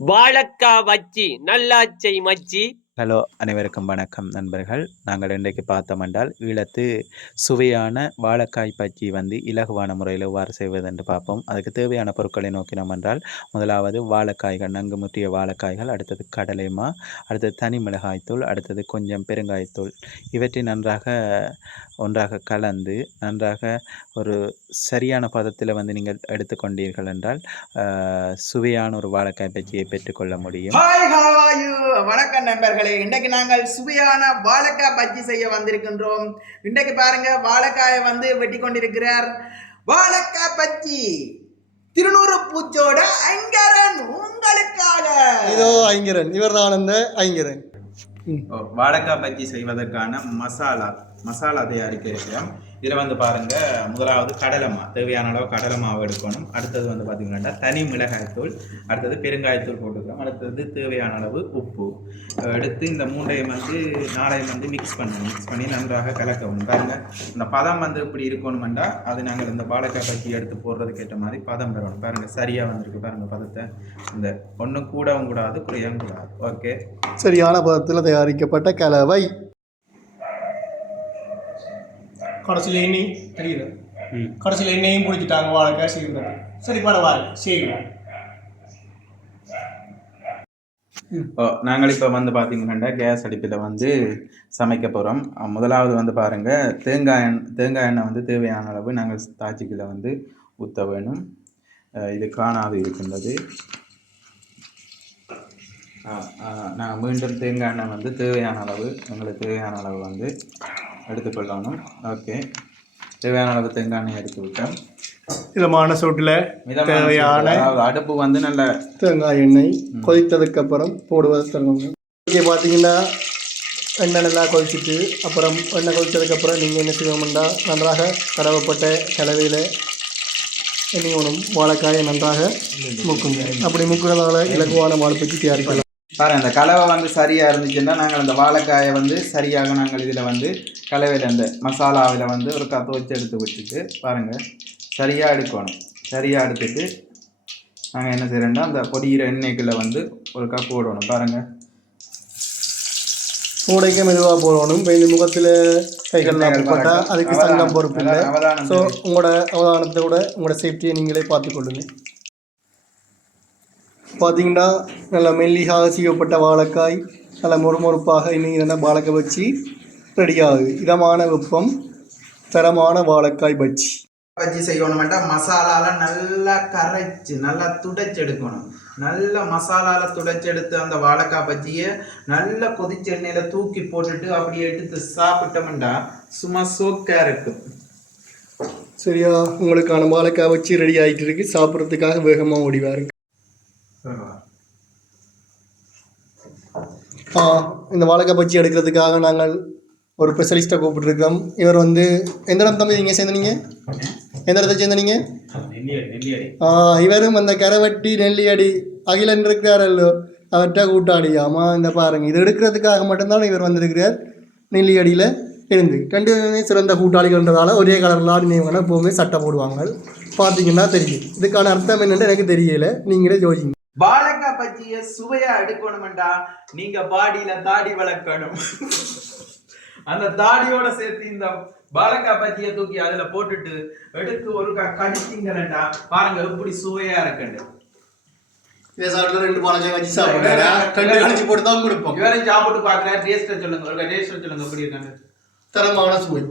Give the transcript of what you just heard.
வாழக்கா வச்சி நல்லாச்சை மச்சி. ஹலோ அனைவருக்கும் வணக்கம் நண்பர்கள். நாங்கள் இன்றைக்கு பார்த்தோம் என்றால் ஈழத்து சுவையான வாழைக்காய் பஜ்ஜி வந்து இலகுவான முறையில் எவ்வாறு செய்வது என்று பார்ப்போம். அதுக்கு தேவையான பொருட்களை நோக்கினோம் என்றால் முதலாவது வாழைக்காய்கள் நன்கு முற்றிய வாழைக்காய்கள் அடுத்தது கடலைமா அடுத்தது தனி மிளகாய்த்தூள் அடுத்தது கொஞ்சம் பெருங்காயத்தூள் இவற்றை நன்றாக ஒன்றாக கலந்து நன்றாக ஒரு சரியான பதத்தில் வந்து நீங்கள் எடுத்துக்கொண்டீர்கள் என்றால் சுவையான ஒரு வாழைக்காய் பஜ்ஜியை பெற்றுக்கொள்ள முடியும். வணக்கம் நண்பர்கள். இன்றைக்கு நாங்கள் சுவையான வாழைக்காய் பஜ்ஜி செய்ய வந்திருக்கின்றோம். இன்றைக்கு பாருங்க வாழைக்காயை வந்து வெட்டி கொண்டிருக்கிறார் வாழைக்காய் பஜ்ஜி. திருநூறு பூச்சோட ஐங்கரன் உங்களுக்காக. இதோ ஐங்கரன் இவர் தான் அந்த ஐங்கரன். வாழைக்காய் பஜ்ஜி செய்வதற்கான மசாலா மசாலா தயாரிக்க இருக்கிறோம் இதில் வந்து பாருங்கள் முதலாவது கடலைமா தேவையான அளவு கடலை மாவு எடுக்கணும். அடுத்தது வந்து பார்த்தீங்கன்னா தனி மிளகாய்த்தூள் அடுத்தது பெருங்காயத்தூள் போட்டுக்கிறோம். அடுத்தது தேவையான அளவு உப்பு. எடுத்து இந்த மூண்டையும் வந்து நாளையும் வந்து மிக்ஸ் பண்ணணும். மிக்ஸ் பண்ணி நன்றாக கலக்கவும். பாருங்க இந்த பதம் வந்து இப்படி இருக்கணுமெண்டா அது நாங்கள் இந்த பாலக்காய் பற்றி எடுத்து போடுறதுக்கு ஏற்ற மாதிரி பதம் பெறணும். பாருங்கள் சரியாக வந்திருக்கு பாருங்கள் பதத்தை. இந்த ஒன்றும் கூடவும் கூடாது குறையவும் கூடாது. ஓகே சரியான பதத்தில் தயாரிக்கப்பட்ட கலவை. கடைசியில் எண்ணெய் தெரியுது? கடைசியில் எண்ணெயும் குடிச்சிட்டாங்க வாழைக்காய் செய்யுங்க சரி பரவாயில்ல செய்யுங்க ஓ நாங்கள் இப்போ வந்து பார்த்தீங்கன்னா கேஸ் அடுப்பில் வந்து சமைக்க போகிறோம் முதலாவது வந்து பாருங்கள் தேங்காய் தேங்காய் எண்ணெய் வந்து தேவையான அளவு நாங்கள் தாச்சிக்கில் வந்து ஊற்ற வேணும். இது காணாது இருக்கின்றது. நான் மீண்டும் தேங்காய் எண்ணெய் வந்து தேவையான அளவு எங்களுக்கு தேவையான அளவு வந்து எடுத்துக்கொள்ளணும். ஓகே தேவையான அளவு தேங்காய் எண்ணெய் எடுத்து விட்டோம். இதமான சூட்டில் மிதமான தேவையான அடுப்பு வந்து நல்ல தேங்காய் எண்ணெய் கொதித்ததுக்கு அப்புறம் போடுவது தருவாங்க இங்கே பார்த்தீங்கன்னா எண்ணெய் நல்லா கொதிச்சிட்டு அப்புறம் எண்ணெய் கொதித்ததுக்கு அப்புறம் நீங்கள் என்ன செய்வோம்னா நன்றாக கடவப்பட்ட கலவையில் எண்ணெயோனும் வாழைக்காயை நன்றாக முக்குங்க. அப்படி முக்குறதால இலகுவான வாழைப்பற்றி தயாரிக்கலாம். பாருங்க அந்த கலவை வந்து சரியாக இருந்துச்சுன்னா நாங்கள் அந்த வாழைக்காயை வந்து சரியாக நாங்கள் இதில் வந்து கலவையில் அந்த மசாலாவில் வந்து ஒரு கத்து வச்சு எடுத்து வச்சுட்டு பாருங்கள் சரியாக எடுக்கணும். சரியாக எடுத்துட்டு நாங்கள் என்ன செய்கிறோம்னா அந்த பொடியிற எண்ணெய்க்குள்ளே வந்து ஒரு கப் போடணும். பாருங்கள் கூடைக்கு மெதுவாக போடணும். இப்போ இந்த முகத்தில் கைகள் போட்டால் அதுக்கு சங்கம் பொறுப்பு இல்லை. ஸோ உங்களோட அவதானத்தை விட உங்களோட சேஃப்டியை நீங்களே பார்த்துக்கொள்ளுங்க. பார்த்தீங்கன்னா நல்ல மெல்லியாக சீவப்பட்ட வாழைக்காய் நல்ல மொறுமொறுப்பாக இன்னும் என்ன வாழைக்காய் பச்சி ரெடி ஆகுது. இதமான வெப்பம் தரமான வாழைக்காய் பச்சி பஜ்ஜி செய்யணுமெண்டா மசாலால நல்லா கரைச்சு நல்லா துடைச்சு எடுக்கணும் நல்ல மசாலால துடைச்சு எடுத்து அந்த வாழைக்காய் பஜ்ஜியை நல்லா கொதிச்ச எண்ணெயில தூக்கி போட்டுட்டு அப்படியே எடுத்து சாப்பிட்டோம்டா சும்மா சோக்கா இருக்கும் சரியா உங்களுக்கான வாழைக்காய் வச்சு ரெடி ஆகிட்டு இருக்கு. சாப்பிட்றதுக்காக வேகமாக ஓடிவாருங்க ஆ இந்த வாழைக்காய் பச்சி எடுக்கிறதுக்காக நாங்கள் ஒரு ஸ்பெஷலிஸ்ட்டை கூப்பிட்டுருக்கோம். இவர் வந்து எந்த இடம் தம்பி நீங்கள் சேர்ந்தனீங்க எந்த இடத்த சேர்ந்தனீங்க ஆ இவரும் அந்த கரவட்டி நெல்லியடி அகிலன் இருக்கிறாரல்லோ அவர்கிட்ட கூட்டாளி ஆமாம் இந்த பாருங்க இது எடுக்கிறதுக்காக மட்டும்தான் இவர் வந்திருக்கிறார். நெல்லியடியில் இருந்து. ரெண்டு பேருமே சிறந்த கூட்டாளிகள்ன்றதால ஒரே கலரில் ஆடினவங்கன்னா எப்போவுமே சட்டை போடுவாங்க. பார்த்தீங்கன்னா தெரியும். இதுக்கான அர்த்தம் என்னென்னு எனக்கு தெரியலை. நீங்களே யோசிங்க. வாழைக்காய் பஜ்ஜிய சுவையா எடுக்கணும்டா நீங்க பாடியில தாடி வளர்க்கணும். அந்த தாடியோட சேர்த்து இந்த வாழைக்காய் பஜ்ஜிய தூக்கி அதுல போட்டுட்டு எடுத்து ஒரு கடிச்சிங்களா பாருங்க எப்படி சுவையா சாப்பிட்டு ரெண்டு வாழைக்காய் வச்சு சாப்பிடுறா ரெண்டு கழிச்சு போட்டு தான் கொடுப்போம். இவரை சாப்பிட்டு பாக்குற டேஸ்ட் சொல்லுங்க. ஒரு சொல்லுங்க எப்படி இருக்காங்க தரமான சுவை.